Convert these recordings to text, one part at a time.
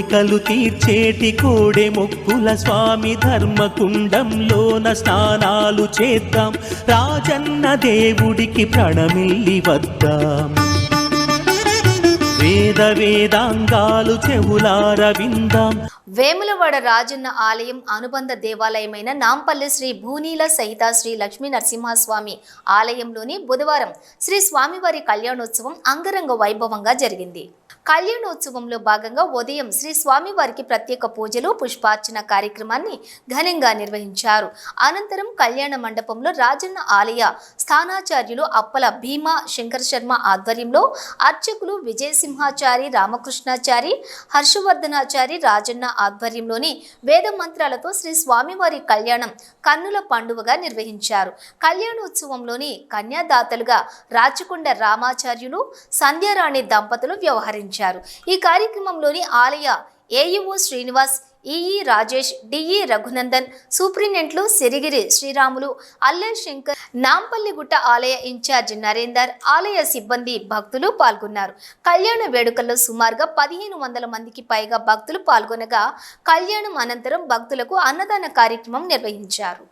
కోరికలు తీర్చేటి కోడె మొక్కుల స్వామి ధర్మకుండంలోన స్నానాలు చేద్దాం, రాజన్న దేవుడికి ప్రణమిల్లి వద్దాం. వేద వేదాంగాలు చెవులార విందాం. వేములవాడ రాజన్న ఆలయం అనుబంధ దేవాలయమైన నాంపల్లి శ్రీ భూనీల సహిత శ్రీ లక్ష్మీ నరసింహస్వామి ఆలయంలోని బుధవారం శ్రీ స్వామివారి కళ్యాణోత్సవం అంగరంగ వైభవంగా జరిగింది. కళ్యాణోత్సవంలో భాగంగా ఉదయం శ్రీ స్వామివారికి ప్రత్యేక పూజలు పుష్పార్చన కార్యక్రమాన్ని ఘనంగా నిర్వహించారు. అనంతరం కళ్యాణ మండపంలో రాజన్న ఆలయ స్థానాచార్యులు అప్పల భీమా శంకర శర్మ ఆధ్వర్యంలో అర్చకులు విజయసింహాచారి, రామకృష్ణాచారి, హర్షవర్ధనాచారి, రాజన్న ఆధ్వర్యంలోని వేద మంత్రాలతో శ్రీ స్వామివారి కళ్యాణం కన్నుల పండువగా నిర్వహించారు. కళ్యాణోత్సవంలోని కన్యాదాతలుగా రాచకొండ రామాచార్యులు, సంధ్యారాణి దంపతులు వ్యవహరించారు. ఈ కార్యక్రమంలోని ఆలయ AEO Srinivas, EE Rajesh, DE Raghunandan, సూపరింటెండెంట్లు సిరిగిరి శ్రీరాములు, అల్లె శంకర్, నాంపల్లిగుట్ట ఆలయ ఇన్ఛార్జ్ నరేందర్, ఆలయ సిబ్బంది, భక్తులు పాల్గొన్నారు. కళ్యాణ వేడుకల్లో సుమారుగా 1500 మందికి పైగా భక్తులు పాల్గొనగా కళ్యాణం అనంతరం భక్తులకు అన్నదాన కార్యక్రమం నిర్వహించారు.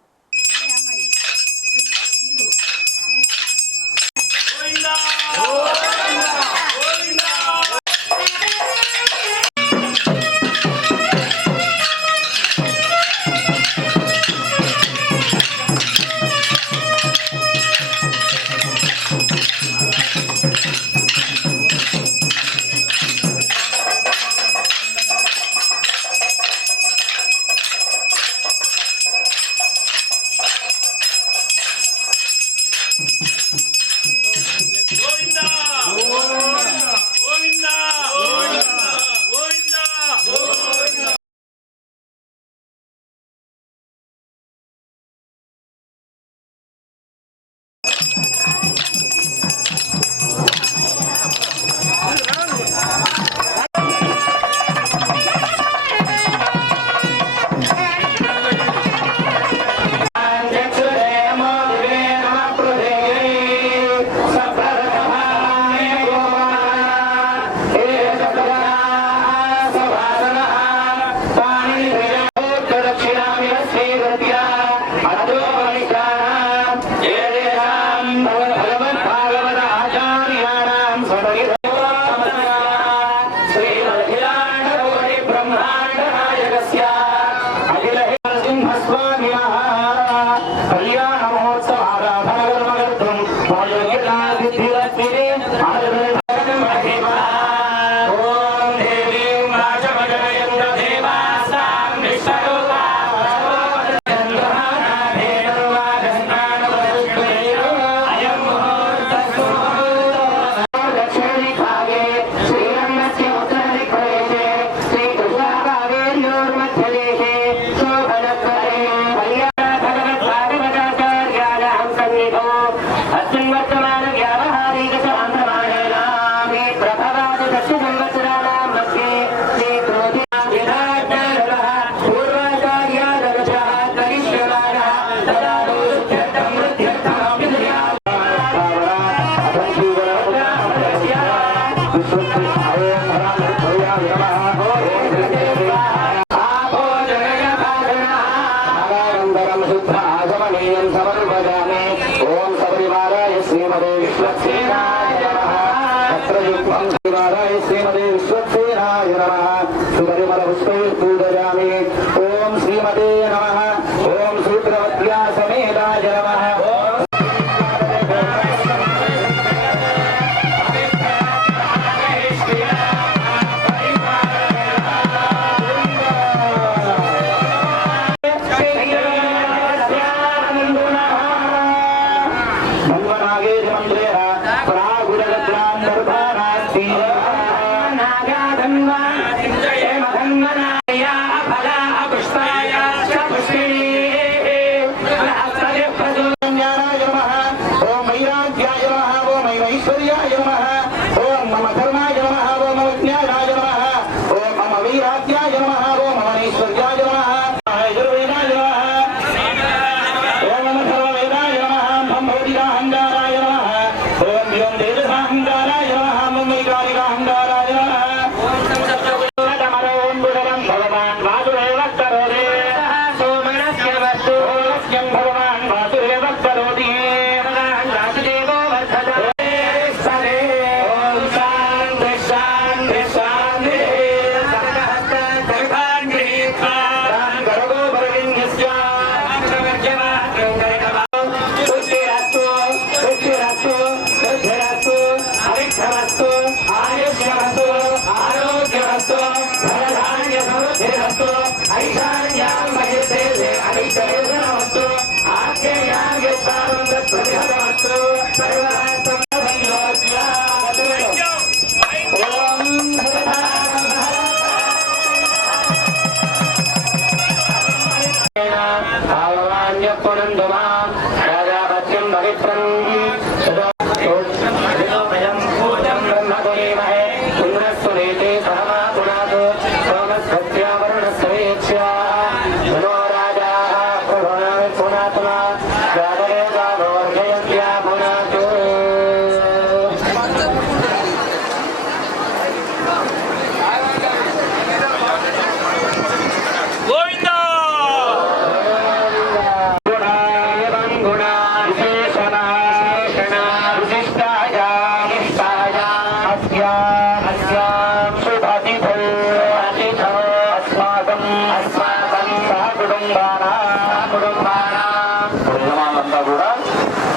యజమానులంతా కూడా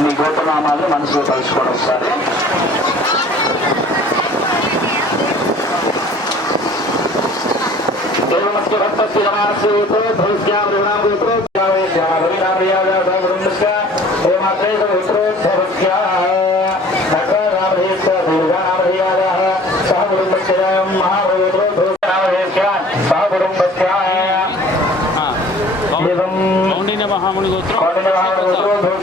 మీ గోత్రనామాలను మనసులో తలుచుకోవడం ఒకసారి. కౌండిన్య మహాముని గోత్రం కౌండిన్య మహాముని గోత్రం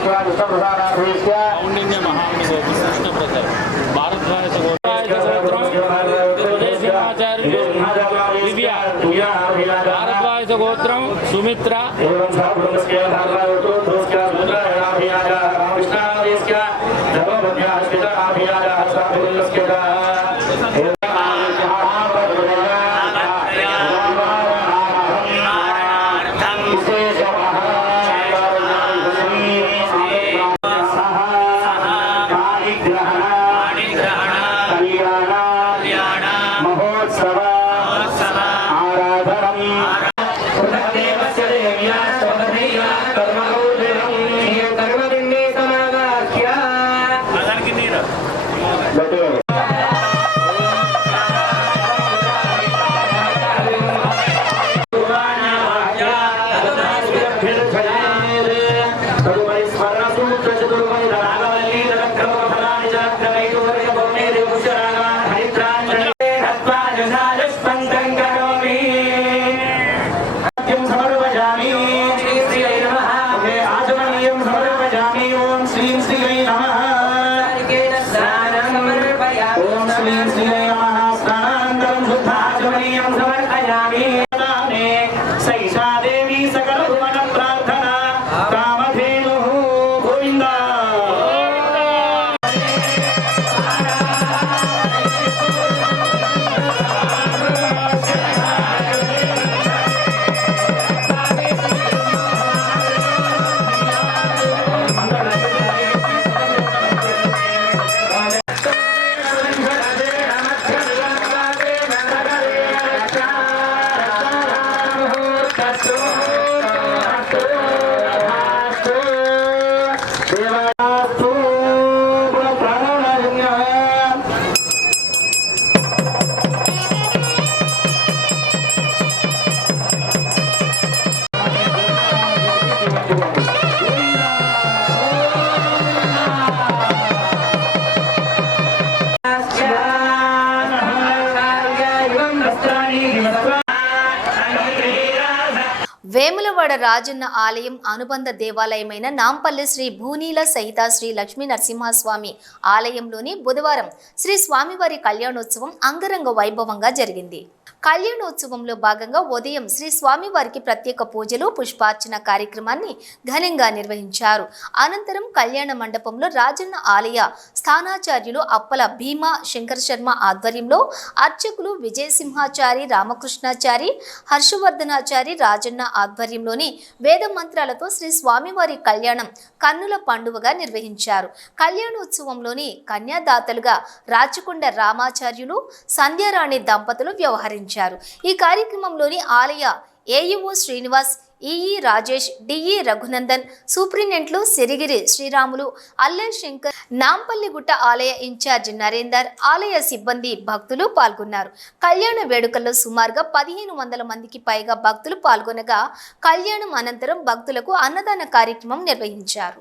కృష్ణప్రసాద్ భారద్వాజ గోత్రం విజయసింహాచార్యులు దివ్య భారద్వాజ గోత్రం సుమిత్ర వేములవాడ రాజన్న ఆలయం అనుబంధ దేవాలయమైన నాంపల్లి శ్రీ భూనీల సహిత శ్రీ లక్ష్మీ నరసింహస్వామి ఆలయంలోని బుధవారం శ్రీ స్వామివారి కళ్యాణోత్సవం అంగరంగ వైభవంగా జరిగింది. కళ్యాణోత్సవంలో భాగంగా ఉదయం శ్రీ స్వామివారికి ప్రత్యేక పూజలు పుష్పార్చన కార్యక్రమాన్ని ఘనంగా నిర్వహించారు. అనంతరం కళ్యాణ మండపంలో రాజన్న ఆలయ స్థానాచార్యులు అప్పల భీమా శంకర శర్మ ఆధ్వర్యంలో అర్చకులు విజయసింహాచారి రామకృష్ణాచారి హర్షవర్ధనాచారి రాజన్న ఆధ్వర్యంలోని వేద మంత్రాలతో శ్రీ స్వామివారి కళ్యాణం కన్నుల పండువగా నిర్వహించారు. కళ్యాణోత్సవంలోని కన్యాదాతలుగా రాచకొండ రామాచార్యులు సంధ్యారాణి దంపతులు వ్యవహరించారు. ఈ కార్యక్రమంలోని ఆలయ AEO Srinivas, EE Rajesh, DE Raghunandan, సూపరింటెండెంట్లు సిరిగిరి శ్రీరాములు, అల్లె శంకర్, నాంపల్లిగుట్ట ఆలయ ఇన్ఛార్జ్ నరేందర్, ఆలయ సిబ్బంది, భక్తులు పాల్గొన్నారు. కళ్యాణ వేడుకల్లో సుమారుగా 1500 మందికి పైగా భక్తులు పాల్గొనగా కళ్యాణం అనంతరం భక్తులకు అన్నదాన కార్యక్రమం నిర్వహించారు.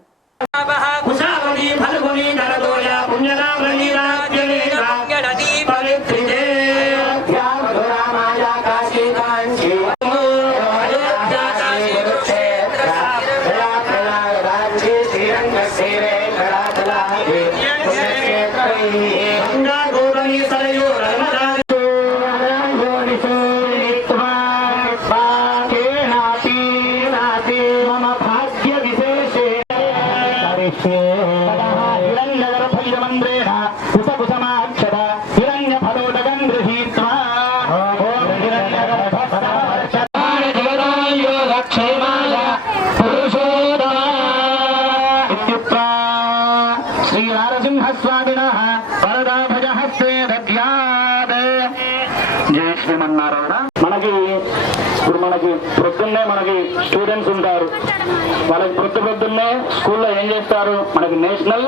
మనకి ఇప్పుడు ప్రొద్దున్నే మనకి స్టూడెంట్స్ ఉంటారు. వాళ్ళకి ప్రొద్దున్నే స్కూల్లో ఏం చేస్తారు, మనకి నేషనల్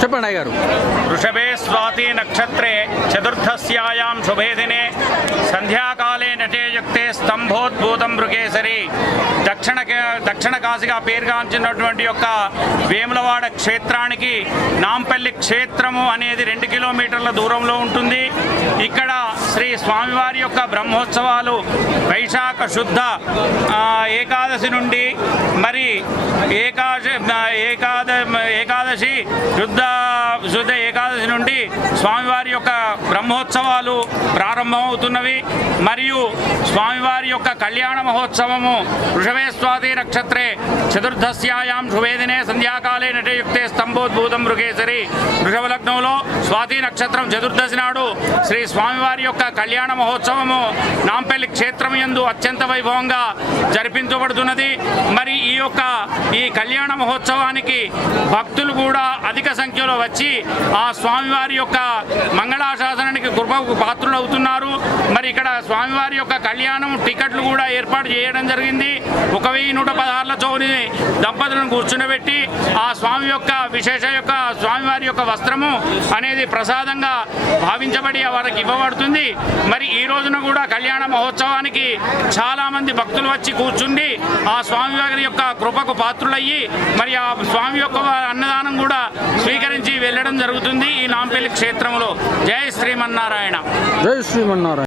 చెప్పండి అయ్యగారు. వృషభే స్వాతి నక్షత్రే చతుర్థస్యాయాం శుభే దినే సంధ్యాకాలే నటేయుక్తే స్తంభోద్భూతం మృగేసరి దక్షిణ కాశీగా పేరుగాంచినటువంటి యొక్క వేములవాడ క్షేత్రానికి నాంపల్లి క్షేత్రము అనేది 2 కిలోమీటర్ల దూరంలో ఉంటుంది. ఇక్కడ శ్రీ స్వామివారి యొక్క బ్రహ్మోత్సవాలు వైశాఖ శుద్ధ ఏకాదశి నుండి మరి ఏకాదశి శుద్ధ ఏకాదశి నుండి స్వామివారి యొక్క బ్రహ్మోత్సవాలు ప్రారంభమవుతున్నవి. మరియు స్వామివారి యొక్క కళ్యాణ మహోత్సవము వృషభే స్వాతి నక్షత్రే చతుర్దశ్యాయాం శుభేదినే సంధ్యాకాలే నటయుక్తే స్తంభోద్భూతం మృగేసరి వృషభ లగ్నంలో స్వాతి నక్షత్రం చతుర్దశి నాడు శ్రీ స్వామివారి యొక్క కళ్యాణ మహోత్సవము నాంపల్లి క్షేత్రం యందు అత్యంత వైభవంగా జరిపించబడుతున్నది. మరి ఈ కళ్యాణ మహోత్సవానికి భక్తులు కూడా అధిక సంఖ్యలో వచ్చి ఆ స్వామివారి యొక్క మంగళాశాసనానికి కృపకు పాత్రులవుతున్నారు. మరి ఇక్కడ స్వామివారి యొక్క కళ్యాణం టికెట్లు కూడా ఏర్పాటు చేయడం జరిగింది. 1116 చోని దంపతులను కూర్చుండబెట్టి ఆ స్వామి యొక్క స్వామివారి యొక్క వస్త్రము అనేది ప్రసాదంగా భావించబడి వారికి ఇవ్వబడుతుంది. మరి ఈ రోజున కూడా కళ్యాణ మహోత్సవానికి చాలా మంది భక్తులు వచ్చి కూర్చుండి ఆ స్వామివారి యొక్క కృపకు పాత్రులయ్యి మరి ఆ స్వామి యొక్క అన్నదానం కూడా స్వీకరించి వెళ్ళడం జరుగుతుంది ఈ నాంపల్లి క్షేత్రంలో. జై శ్రీమన్నారాయణ. జై శ్రీమన్నారాయణ.